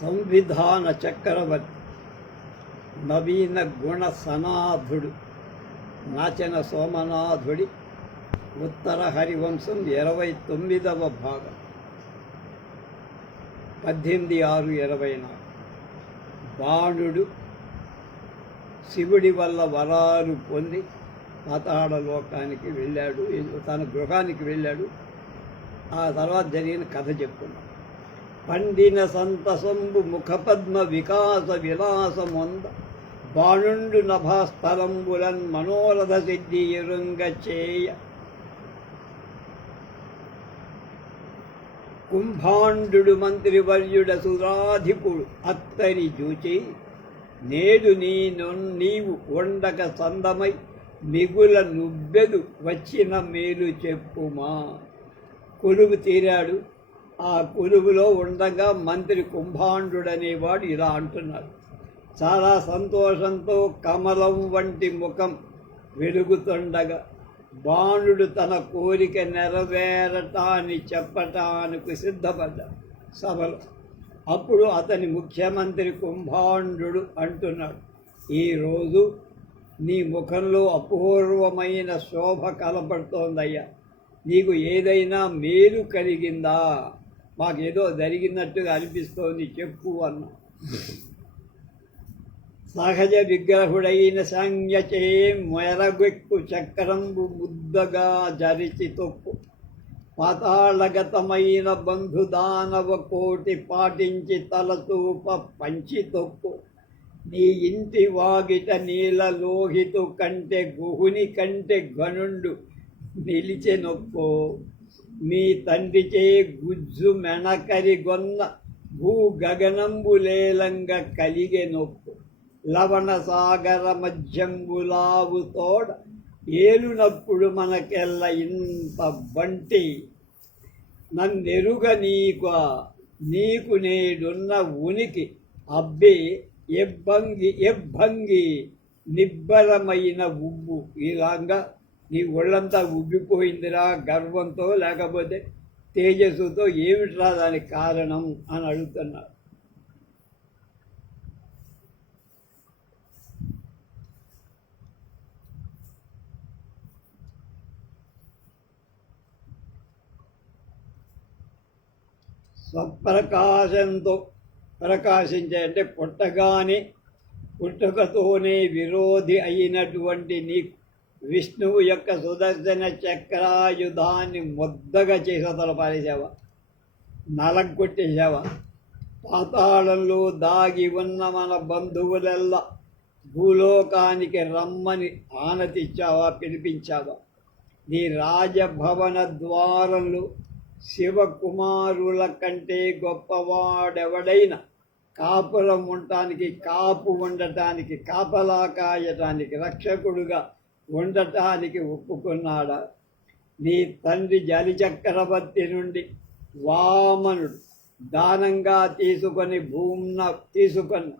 సంవిధాన చక్రవర్తి నవీన గుణ సనాథుడు నాచన సోమనాథుడి ఉత్తర హరివంశం ఇరవై తొమ్మిదవ భాగం. పద్దెనిమిది ఆరు ఇరవై నాలుగు. బాణుడు శివుడి వల్ల వరాలు పొంది పాతాళ లోకానికి వెళ్ళాడు తన గృహానికి వెళ్ళాడు. ఆ తర్వాత జరిగిన కథ చెప్పుకున్నాం పండిన సంతసంబు ముఖపద్మ వికాస విలాసమొంద బాణుండు నభాస్థలంబులన్ మనోరథ సిద్ధి ఎరుంగ చేయ. కుంభాండు మంత్రివర్యుడ సురాధిపుడు అత్తరి చూచి నేడు నీ నీవు వండక సందమై మిగుల నుబ్బెదు వచ్చిన మేలు చెప్పుమా. కొలువు తీరాడు ఆ కొలువులో ఉండగా మంత్రి కుంభాండుడనేవాడు ఇలా అంటున్నాడు. చాలా సంతోషంతో కమలం వంటి ముఖం వెలుగుతుండగా బాణుడు తన కోరిక నెరవేరటాన్ని చెప్పటానికి సిద్ధపడ్డాడు సభలో. అప్పుడు అతని ముఖ్యమంత్రి కుంభాండు అంటున్నాడు ఈరోజు నీ ముఖంలో అపూర్వమైన శోభ కలపడుతోందయ్యా నీకు ఏదైనా మేలు కలిగిందా? మాకేదో జరిగినట్టుగా అనిపిస్తోంది చెప్పు అన్నా. సహజ విగ్రహుడైన సంజ్ఞచే మెరగెక్కు చక్రంబు ముద్దగా జరిచి తొక్కు. పాతాళగతమైన బంధుదానవ కోటి పాటించి తలచూప పంచి తొక్కు. నీ ఇంటి వాగిట నీల లోహితు కంటే గుహుని కంటే ఘనుండు నిలిచె నొక్కో. మీ తండ్రిచే గుజ్జు మెనకరి గొన్న భూ గగనంబులేలంగ నొప్పు. లవణ సాగర మధ్యంబులావు తోడ ఏలునప్పుడు మనకెల్ల ఇంత బంటి. నన్నెరుగ నీకు నీకు నేడున్న ఉనికి. అబ్బే ఎబ్బంగి ఎబ్బంగి నిబ్బరమైన ఉబ్బు ఇలాగా నీ ఒళ్ళంతా ఉబ్బిపోయిందిరా గర్వంతో లేకపోతే తేజస్సుతో ఏమిట్రా దానికి కారణం అని అడుగుతున్నారు. స్వప్రకాశంతో ప్రకాశించే అంటే పుట్టగానే పుట్టుకతోనే విరోధి అయినటువంటి నీ విష్ణువు యొక్క సుదర్శన చక్రాయుధాన్ని ముద్దగా చేసేతలు పారేసావా నలగొట్టేసావా పాతాళంలో దాగి ఉన్న మన బంధువులల్లా భూలోకానికి రమ్మని ఆనతిచ్చావా పిలిపించావా? నీ రాజభవన ద్వారంలో శివకుమారుల కంటే గొప్పవాడెవడైనా కాపురం ఉండటానికి కాపు ఉండటానికి కాపలా కాయటానికి రక్షకుడుగా ఉండటానికి ఒప్పుకున్నాడా? నీ తండ్రి జలిచక్రవర్తి నుండి వామనుడు దానంగా తీసుకొని భూమ్న తీసుకొని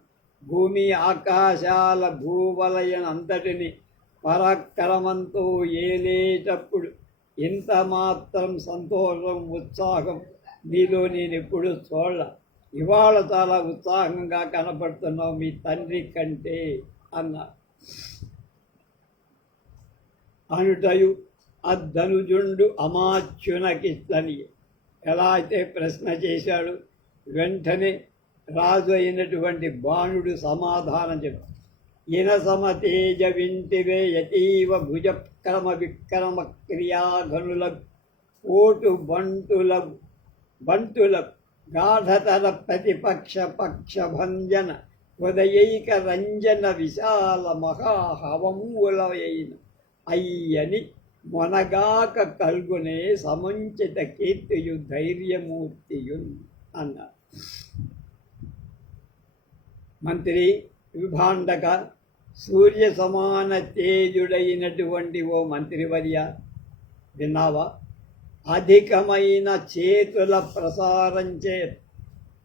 భూమి ఆకాశాల భూవలయనంతటిని పరాక్రమంతో ఏలేటప్పుడు ఇంత మాత్రం సంతోషం ఉత్సాహం నీలో నేను ఎప్పుడు చూడ ఇవాళ చాలా ఉత్సాహంగా కనపడుతున్నావు మీ తండ్రి కంటే అన్నా. అనుటయు అద్దనుజుండు అమాచ్యునకిస్తని. ఎలా అయితే ప్రశ్న చేశాడు వెంటనే రాజు అయినటువంటి బాణుడు సమాధానం చెప్పాడు. ఇన సమతేజ వింటివే యతీవ భుజక్రమ విక్రమ క్రియాఘనుల ఓటు బంటుల బంటుల గాఢతర ప్రతిపక్ష పక్ష భంజన ఉదయైక రంజన విశాల మహాహవములయైన అయ్యని మొనగాక కల్గునే సముంచిత కీర్తియు ధైర్యమూర్తియు అన్నారు మంత్రి విభాండక సూర్య సమాన తేజుడైనటువంటి ఓ మంత్రివర్య విన్నావా? అధికమైన చేతుల ప్రసారం చే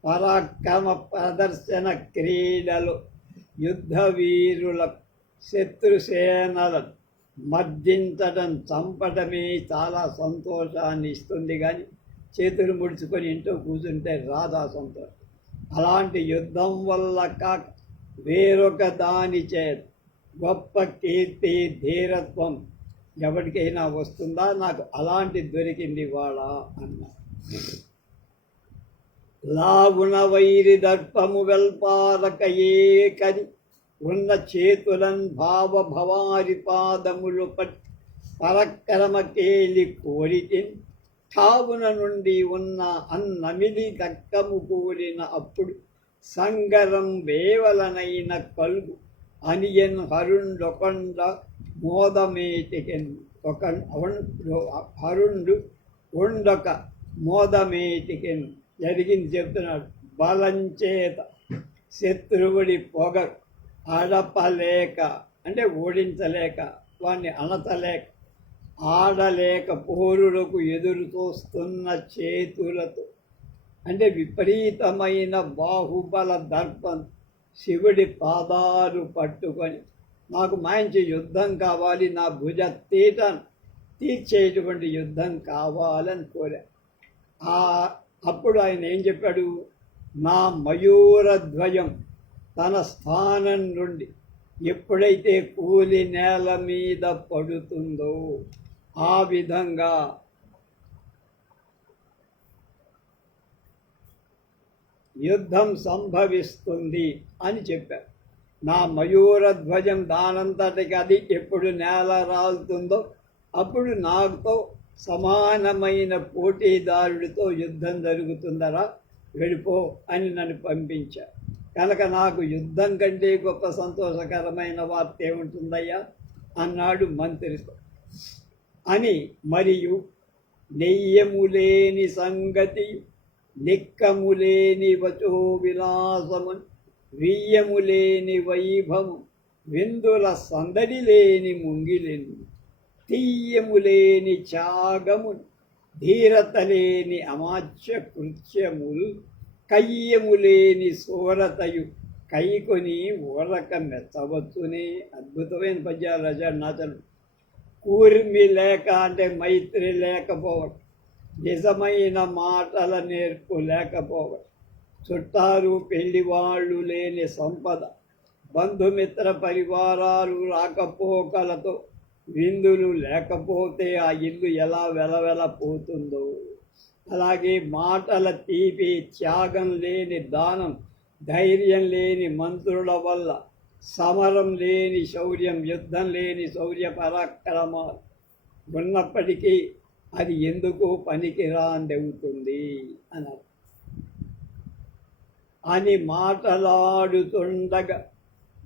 పరాక్రమ ప్రదర్శన క్రీడలు యుద్ధ వీరుల శత్రుసేనల మర్దించడం చంపటమే చాలా సంతోషాన్ని ఇస్తుంది కానీ చేతులు ముడుచుకొని ఇంట్లో కూర్చుంటే రాదా సంతోషం. అలాంటి యుద్ధం వల్ల కాక వేరొక దాని చే గొప్ప కీర్తి ధీరత్వం ఎవరికైనా వస్తుందా? నాకు అలాంటి దొరికింది వాడా అన్న. లాగుణ వైరి దర్పము వెల్పారక ఏకని ఉన్న చేతులన్ భావ భవారి పాదములు పట్ పరక్రమ కేలి కోరితిన్. ఠావున నుండి ఉన్న అన్నమిది దక్కము కూడిన అప్పుడు సంగరం వేవలనైన కలుగు అనియన్ హరుండొకండ మోదమేటికెన్ ఒక హరుండు ఉండొక మోదమేటికెన్ జరిగింది చెప్తున్నాడు. బలంచేత శత్రువుడి పొగ అడపలేక అంటే ఓడించలేక వాణ్ణి అణతలేక ఆడలేక పోరులకు ఎదురు చూస్తున్న చేతులతో అంటే విపరీతమైన బాహుబల దర్పం శివుడి పాదాలు పట్టుకొని నాకు మంచి యుద్ధం కావాలి నా భుజ తీటను తీర్చేటువంటి యుద్ధం కావాలని కోరా. ఆ అప్పుడు ఆయన ఏం చెప్పాడు? నా మయూరద్వయం తన స్థానం నుండి ఎప్పుడైతే కూలి నేల మీద పడుతుందో ఆ విధంగా యుద్ధం సంభవిస్తుంది అని చెప్పారు. నా మయూర ధ్వజం దానంతటికి అది ఎప్పుడు నేల రాలుతుందో అప్పుడు నాతో సమానమైన పోటీదారుడితో యుద్ధం జరుగుతుందరా? వెళ్ళిపో అని నన్ను పంపించారు. కనుక నాకు యుద్ధం కంటే గొప్ప సంతోషకరమైన వార్త ఏముంటుందయ్యా? అన్నాడు మంత్రి. అని మరియు నెయ్యములేని సంగతి నిక్కములేని వచో విలాసము వియ్యములేని వైభవం విందుల సందడి లేని ముంగిలెను తీయములేని త్యాగము ధీరత లేని అమాచ్య కృత్యములు కయ్యములేని సోరతయు. కైకొని ఊరక మెచ్చవచ్చునే అద్భుతమైన పద్యాలు రజాడు నాచలు కూర్మి లేక అంటే మైత్రి లేకపోవడం నిజమైన మాటల నేర్పు లేకపోవడం చుట్టాలు పెళ్ళివాళ్ళు లేని సంపద. బంధుమిత్ర పరివారాలు రాకపోకలతో. విందులు లేకపోతే ఆ ఇల్లు ఎలా వెలవెలపోతుందో. అలాగే మాటల తీపి త్యాగం లేని దానం ధైర్యం లేని మంత్రుల వల్ల సమరం లేని శౌర్యం యుద్ధం లేని శౌర్య పరాక్రమాలు ఉన్నప్పటికీ అది ఎందుకు పనికిరాందవుతుంది అన్నారు అని మాటలాడుతుండగా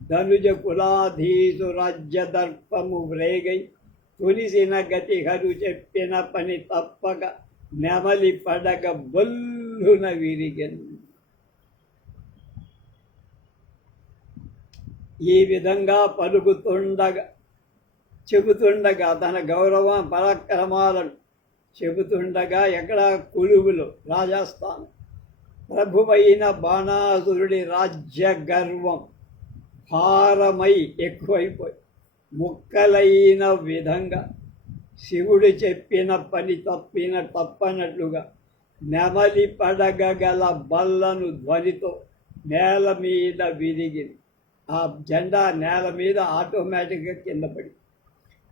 ధనుజ కులాధీసు రాజ్య దర్పము వ్రేగై తులిసిన గతి హరు చెప్పిన పని తప్పక నెమలి పడగ బొల్లున విరిగన్ ఈ విధంగా పలుకుతుండగా చెబుతుండగా తన గౌరవం పరాక్రమాలను చెబుతుండగా ఎక్కడ కులువులు రాజస్థాన్ ప్రభువైన బాణాసురుడి రాజ్య గర్వం భారమై ఎక్కువైపోయి ముక్కలైన విధంగా శివుడు చెప్పిన పని తప్పిన తప్పనట్లుగా నెమలి పడగగల బల్లను ధ్వనితో నేల మీద విరిగింది ఆ జెండా నేల మీద ఆటోమేటిక్గా కింద పడి.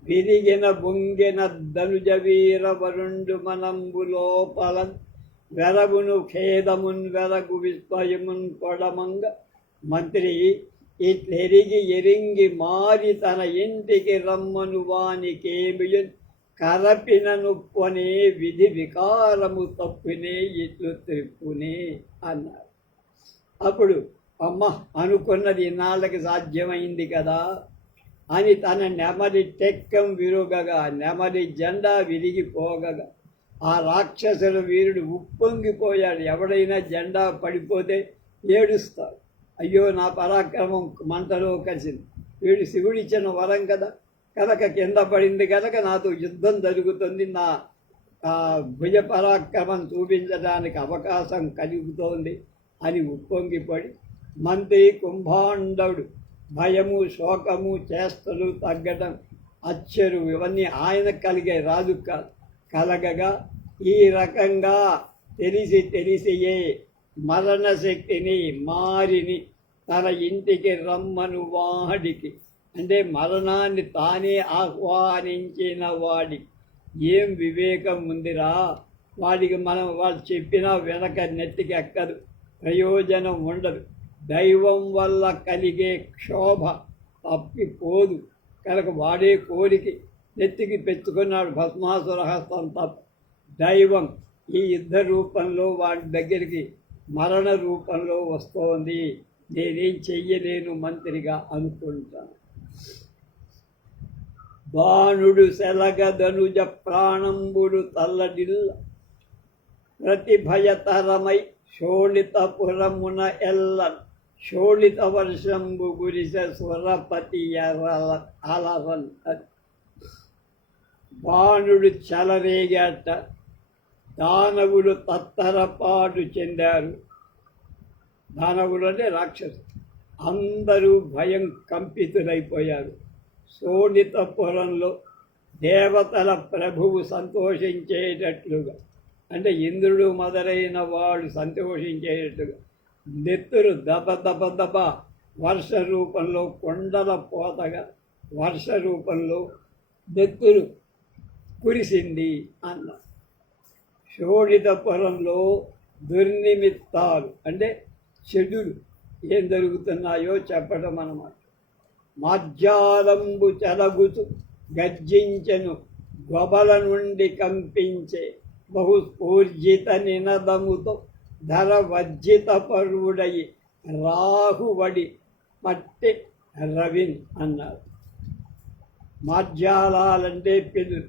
విరిగిన బొంగిన ధనుజ వీర వరుండు మనంబు లోపల వెరగును ఖేదమున్ వెరగు విస్మయమున్ కొడమంగ. మంత్రి ఇట్లెరిగి ఎరింగి మారి తన ఇంటికి రమ్మను వానికేమియన్? కరపినను కొనే విధి వికారము తప్పునే ఇట్లు త్రిప్పునే అన్నారు. అప్పుడు అమ్మ అనుకున్నది ఇన్నాళ్ళకి సాధ్యమైంది కదా? అని తన నెమలి టెక్కం విరుగగా నెమలి జెండా విరిగిపోగగా ఆ రాక్షసుల వీరుడు ఉప్పొంగిపోయాడు. ఎవడైనా జెండా పడిపోతే ఏడుస్తాడు. అయ్యో నా పరాక్రమం మంటలో కలిసింది వీడు శివుడిచ్చిన వరం కదా? కనుక కింద పడింది కనుక నాతో యుద్ధం జరుగుతుంది. నా భుజ పరాక్రమం చూపించడానికి అవకాశం కలుగుతోంది అని ఉప్పొంగిపడి మంత్రి కుంభాండవుడు భయము శోకము చేష్టలు తగ్గడం అచ్చరు. ఇవన్నీ ఆయన కలిగే రాజు కాదు కలగగా ఈ రకంగా తెలిసి తెలిసియే మరణశక్తిని మారిని తన ఇంటికి రమ్మను వాడికి. అంటే మరణాన్ని తానే ఆహ్వానించిన వాడికి ఏం వివేకం ఉందిరా? వాడికి మనం వాళ్ళు చెప్పినా వెనక నెత్తికి ఎక్కదు ప్రయోజనం ఉండదు. దైవం వల్ల కలిగే క్షోభ తప్పిపోదు. కనుక వాడే కోరిక నెత్తికి పెట్టుకున్నాడు భస్మాసురహస్తం తప్ప. దైవం ఈ యుద్ధ రూపంలో వాడి దగ్గరికి మరణ రూపంలో వస్తోంది. నేనేం చెయ్యలేను మంత్రిగా అనుకుంటాను. బాణుడు సెలగదనుజ ప్రాణంబుడు తల్లడిల్ల. ప్రతిభయతరమై శోళితపురమున ఎల్ల శోళిత వర్షంబు గురిస స్వరపతి ఎర్రల అలరన్ బాణుడు చలరేగాట దానవులు తత్తరపాటు చెందారు. దానవులు అంటే రాక్షసు అందరూ భయం కంపితులైపోయారు. శోణితపురంలో దేవతల ప్రభువు సంతోషించేటట్లుగా అంటే ఇంద్రుడు మొదలైన వాడు సంతోషించేటట్టుగా నెత్తురు దబ దబ దబ వర్ష రూపంలో కొండల పోతగా వర్ష రూపంలో నెత్తురు కురిసింది అన్న. శోణితపురంలో దుర్నిమిత్తాలు అంటే చెడులు ఏం జరుగుతున్నాయో చెప్పడం అన్నమాట. మధ్యాలంబు చెలగుతు గర్జించెను గొబల నుండి కంపించే బహుస్ఫూర్జిత నినదముతో ధర వర్జిత పరువుడయి రాహువడి పట్టి రవిన్ అన్నారు మాధ్యాలంటే పిల్లు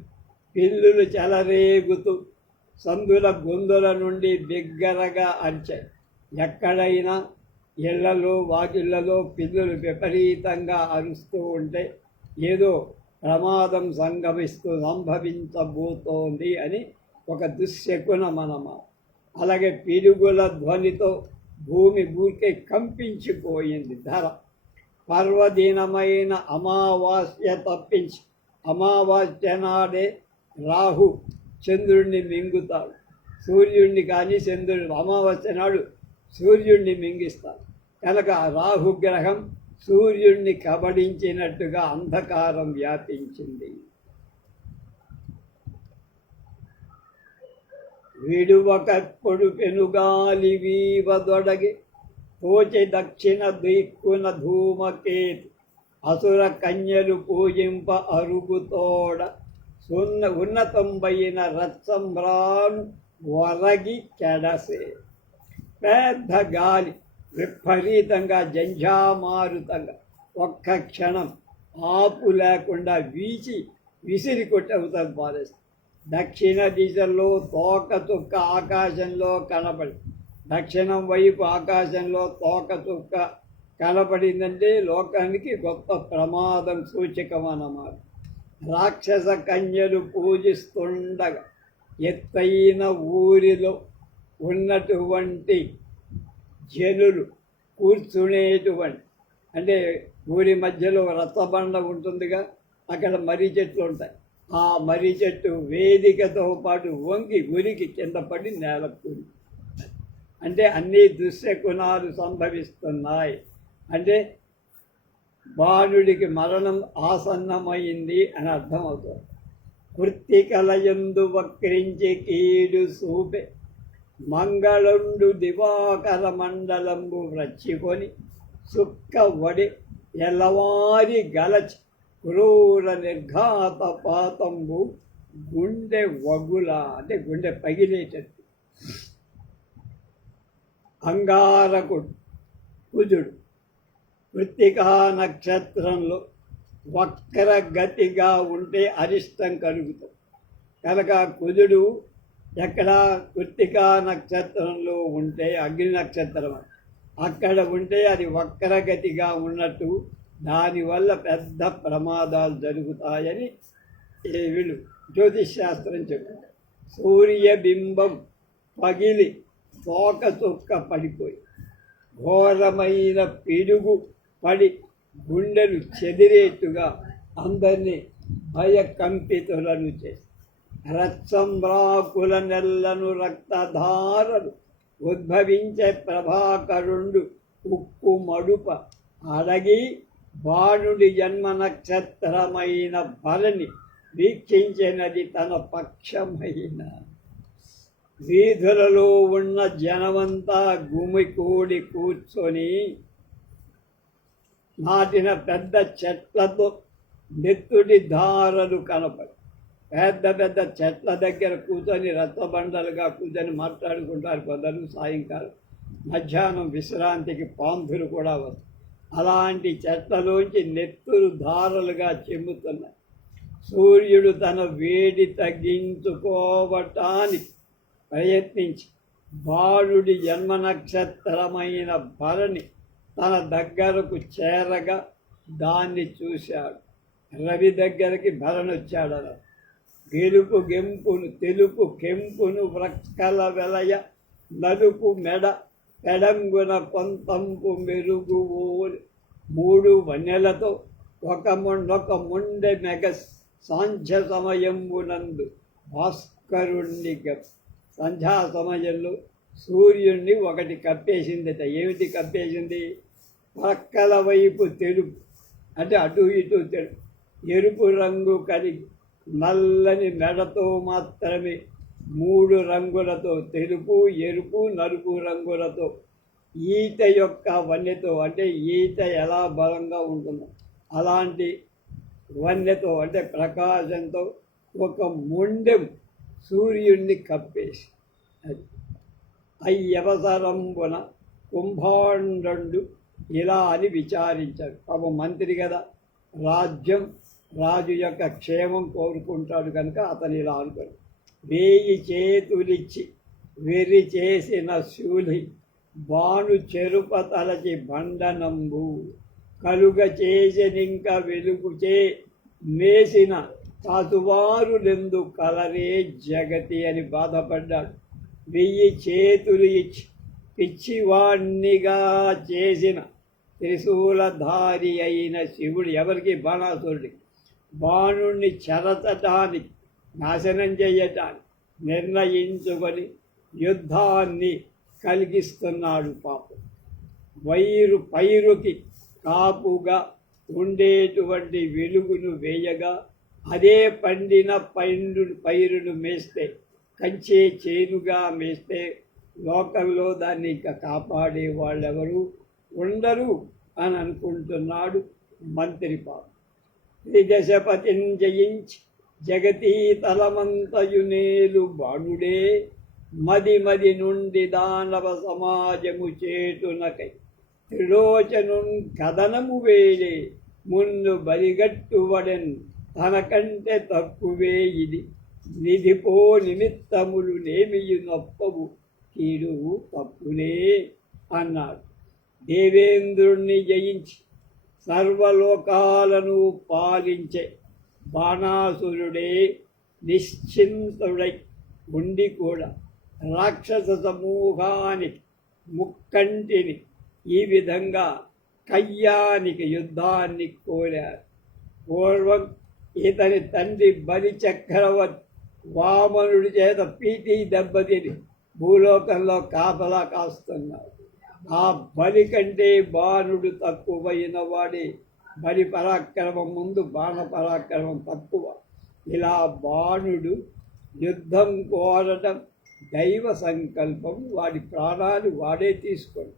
పిల్లులు చెలరేగుతూ సందుల గొంతుల నుండి బిగ్గరగా అరిచాయి. ఎక్కడైనా ఇళ్ళలో వాకిళ్ళలో పిల్లులు విపరీతంగా అరుస్తూ ఉంటే ఏదో ప్రమాదం సంగమిస్తూ సంభవించబోతోంది అని ఒక దుశ్శకునం అన్నమాట అలాగే పిడుగుల ధ్వనితో భూమి ఊరికే కంపించిపోయింది ధర. పర్వదినమైన అమావాస్య తప్పించి అమావాస్య నాడే రాహు చంద్రుణ్ణి మింగుతాడు. సూర్యుడిని కానీ చంద్రుడు అమావాస్య నాడు సూర్యుడిని మింగిస్తాడు కనుక రాహుగ్రహం సూర్యుడిని కబడించినట్టుగా అంధకారం వ్యాపించింది. విడువకప్పుడు పెనుగాలి వీవదొడగి తోచి దక్షిణ దిక్కున ధూమకేతు అసుర కన్యలు పూజింప అరుగుతోడ సున్న ఉన్నతంబైన రత్సంబ్రాను వరగి కెడసే పెద్ద గాలి విపరీతంగా జంఝామారుతంగా ఒక్క క్షణం ఆపు లేకుండా వీచి విసిరి కొట్టవుతుంది పారేస్తుంది దక్షిణ దిశలో తోకతుక్క ఆకాశంలో కనపడి దక్షిణం వైపు ఆకాశంలో తోక చుక్క కనపడిందంటే లోకానికి గొప్ప ప్రమాదం సూచకం అన్నమాట రాక్షస కన్యలు పూజిస్తుండగా ఎత్తైన ఊరిలో ఉన్నటువంటి జనులు కూర్చునేటువంటి అంటే ఊరి మధ్యలో రత్తబండ ఉంటుందిగా అక్కడ మర్రి చెట్లు ఉంటాయి. ఆ మర్రి చెట్టు వేదికతో పాటు వంగి ఉరికి కింద పడి నేల కూలి అంటే అన్ని దుశ్శకునాలు సంభవిస్తున్నాయి. అంటే బాలుడికి మరణం ఆసన్నమైంది అని అర్థమవుతుంది. వృత్తికలయందు వక్రించి కీడు సూపే మంగళుండు దివాకర మండలంబు వ్రచ్చికొని సుక్కవడి వడి ఎల్లవారి గలచి క్రూర నిర్ఘాత పాతంబు గుండె వగుల అంటే గుండె పగిలేటట్టు. అంగారకుడు కుజుడు కృత్తికా నక్షత్రంలో వక్ర గతిగా ఉంటే అరిష్టం కలుగుతుంది కనుక కుజుడు ఎక్కడ కృత్తికా నక్షత్రంలో ఉంటే అగ్ని నక్షత్రం. అక్కడ ఉంటే అది వక్రగతిగా ఉన్నట్టు దానివల్ల పెద్ద ప్రమాదాలు జరుగుతాయని దేవుడు వీళ్ళు జ్యోతిష్ శాస్త్రం చెప్పారు సూర్యబింబం పగిలి తోక చుక్క పడిపోయి ఘోరమైన పిడుగు పడి గుండెలు చెదిరేట్టుగా అందరినీ భయకంపితులను చేసి రత్సంబ్రాకుల నెల్లను రక్తధారలు ఉద్భవించే ప్రభాకరుండు ఉక్కు మడుప అడగి బాణుడి జన్మ నక్షత్రమైన బలని వీక్షించినది తన పక్షమైన. వీధులలో ఉన్న జనమంతా గుమికూడి కూర్చొని నాటిన పెద్ద చెట్లతో నెత్తుడి ధారలు కనపడి పెద్ద పెద్ద చెట్ల దగ్గర కూర్చొని రచ్చబండలుగా కూర్చొని మాట్లాడుకుంటారు కొందరు సాయంకాలం. మధ్యాహ్నం విశ్రాంతికి పాంపులు కూడా వస్తాయి. అలాంటి చెట్లలోంచి నెత్తురు దారలుగా చెమ్ముతున్నాయి. సూర్యుడు తన వేడి తగ్గించుకోవటానికి ప్రయత్నించి బాలుడి జన్మ నక్షత్రమైన భరణి తన దగ్గరకు చేరగా దాన్ని చూశాడు. రవి దగ్గరికి భరణి వచ్చాడు అలా గెలుపు గెంపును తెలుపు కెంపును వ్రక్కల వెలయ నలుపు మెడ పెడంగున కొంతంపు మెరుగు ఓలి మూడు వన్నెలతో ఒక మొండొక ముండె మెగ సాంధ్య సమయంబునందు భాస్కరుణ్ణి సంధ్యా సమయంలో సూర్యుణ్ణి ఒకటి కప్పేసిందట. ఏమిటి కప్పేసింది? పక్కల వైపు తెలుపు అంటే అటు ఇటు తెలుపు. ఎరుపు రంగు కలిగి నల్లని మెడతో మాత్రమే మూడు రంగులతో తెలుపు ఎరుపు నలుపు రంగులతో ఈత యొక్క వన్యతో అంటే ఈత ఎలా బలంగా ఉంటుందో. అలాంటి వన్యతో అంటే ప్రకాశంతో ఒక ముండెం సూర్యుణ్ణి కప్పేసి అది అయ్యవసరంబున కుంభాండు ఇలా అని విచారించాడు పాపం మంత్రి కదా రాజ్యం రాజు యొక్క క్షేమం కోరుకుంటాడు కనుక అతని ఇలా అనుకోడు వేయి చేతులిచ్చి వెర్రి చేసిన శూలి బాణు చెరుప తలచి బండనంబు కలుగ చేసినింక వెలుగు చే మేసిన కాసువారులెందు కలరే జగతి అని బాధపడ్డాడు. వెయ్యి చేతులు ఇచ్చి పిచ్చివాణ్ణిగా చేసిన త్రిశూలధారి అయిన శివుడు ఎవరికి బాణాసురుడికి? బాణుణ్ణి చెరచటానికి నాశనం చేయటానికి నిర్ణయించుకొని యుద్ధాన్ని కలిగిస్తున్నాడు పాపం. వైరు పైరుకి కాపుగా ఉండేటువంటి వెలుగును వేయగా అదే పండిన పైరు పైరును మేస్తే కంచే చేనుగా మేస్తే లోకంలో దాన్ని ఇంకా కాపాడే వాళ్ళెవరు ఉండరు అని అనుకుంటున్నాడు మంత్రి పాపం. త్రిదశపతిని జయించి జగతీ తలమంతయునేలు బాణుడే. మది మది నుండి దానవ సమాజము చేటునకై త్రిలోచను కథనము వేడే ముందు బలిగట్టువడెన్ తనకంటే తక్కువే ఇది. నిధిపో నిమిత్తములు నేమియు నొప్పవు. కీడు తప్పునే అన్నాడు. దేవేంద్రుణ్ణి జయించి సర్వలోకాలను పాలించే బాణాసురుడే నిశ్చింతుడై ఉండి కూడా రాక్షస సమూహానికి ముక్కంటిని ఈ విధంగా కయ్యానికి యుద్ధాన్ని కోరారు. పూర్వం ఇతని తండ్రి బలి చక్రవర్తి వామనుడి చేత పీటీ దెబ్బతిని భూలోకంలో కాపలా కాస్తున్నారు. ఆ బలి కంటే బాణుడు తక్కువైన వాడే బలి పరాక్రమం ముందు బాణ పరాక్రమం తక్కువ. ఇలా బాణుడు యుద్ధం కోరటం దైవ సంకల్పం వాడి ప్రాణాలు వాడే తీసుకోడు.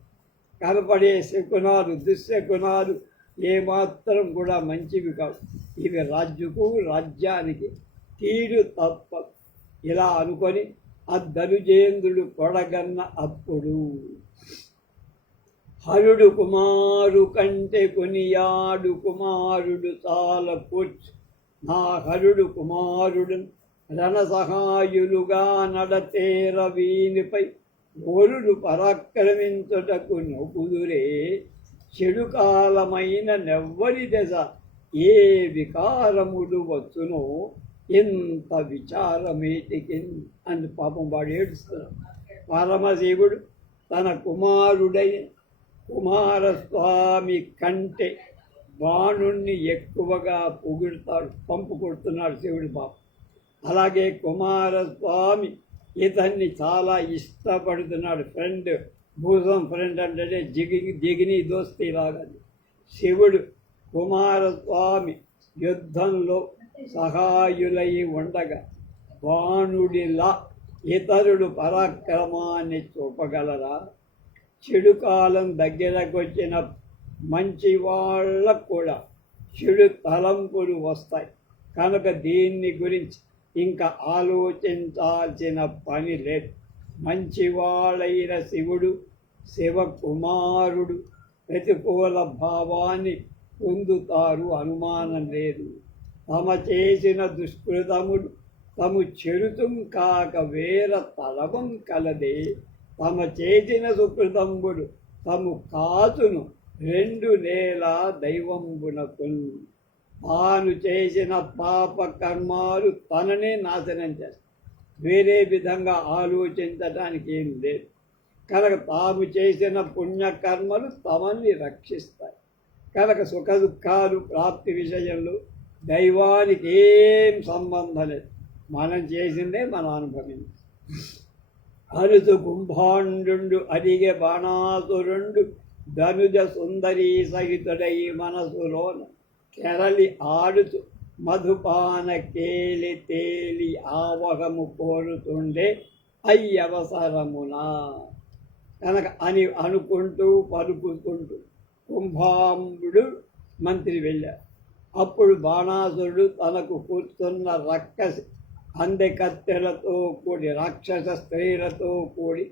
కనపడే శకునాలు దుశ్శకునాలు ఏమాత్రం కూడా మంచివి కావు. ఇవి రాజ్యకు రాజ్యానికి తీరు తప్ప. ఇలా అనుకొని ఆ ధనుజేంద్రుడు కొడగన్న అప్పుడు హరుడు కుమారు కంటే కొనియాడు కుమారుడు చాలకూర్చు నా హరుడు కుమారుడు రణసహాయులుగా నడతేర వీనిపై ఓరుడు పరాక్రమించుటకు నొకుదురే చెడు కాలమైన నెవ్వరి దశ ఏ వికారములు వచ్చునో ఎంత విచారమేటికి అని పాపం వాడు ఏడుస్తున్నాడు. పరమశివుడు తన కుమారుడైన కుమారస్వామి కంటే బాణుణ్ణి ఎక్కువగా పొగుడుతాడు పంపు కొడుతున్నాడు శివుడి బాబు. అలాగే కుమారస్వామి ఇతన్ని చాలా ఇష్టపడుతున్నాడు. ఫ్రెండ్ భూసం ఫ్రెండ్ అంటే జిగి జిగిని దోస్తి లాగా. శివుడు కుమారస్వామి యుద్ధంలో సహాయులై ఉండగా బాణుడిలా ఇతరుడు పరాక్రమాన్ని చూపగలరా? చెడు కాలం దగ్గరకొచ్చిన మంచి వాళ్ళకు కూడా చెడు తలంపులు వస్తాయి. కనుక దీన్ని గురించి ఇంకా ఆలోచించాల్సిన పని లేదు. మంచివాళ్ళైన శివుడు శివకుమారుడు ప్రతికూల భావాన్ని పొందుతారు అనుమానం లేదు. తమ చేసిన దుష్కృతములు తము చెరుతం కాక వేర తలవం కలదే. తమ చేసిన సుకృతంబుడు తము కాతును రెండు నేల దైవంబునకు తాను చేసిన పాప కర్మాలు తననే నాశనం చేస్తాయి. వేరే విధంగా ఆలోచించడానికి ఏం లేదు. కనుక తాము చేసిన పుణ్యకర్మలు తమని రక్షిస్తాయి. కనుక సుఖ దుఃఖాలు ప్రాప్తి విషయంలో దైవానికి ఏం సంబంధం లేదు. మనం చేసిందే మనం అనుభవించాలి. అరుసు కుంభాండు అడిగే బాణాసురుండు ధనుజ సుందరీ సహితుడై మనసులోన కెరలి ఆడుతూ మధుపాన కేలి తేలి ఆవహము కోరుతుండే అయ్యవసరమునా. కనుక అని అనుకుంటూ పలుకుతుంటూ కుంభాంబుడు మంత్రి వెళ్ళాడు. అప్పుడు బాణాసురుడు తనకు కూర్చున్న రక్కసి అందెకత్తెలతో కూడి రాక్షస స్త్రీలతో కూడి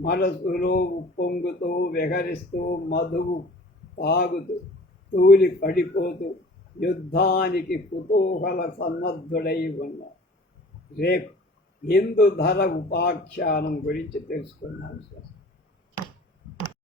మనసులో ఉప్పొంగుతూ విహరిస్తూ మధువు తాగుతూ తూలి పడిపోతూ యుద్ధానికి కుతూహల సన్నద్ధుడై ఉన్నారు. రేపు హిందూ ధర ఉపాఖ్యానం గురించి తెలుసుకున్నాం సార్.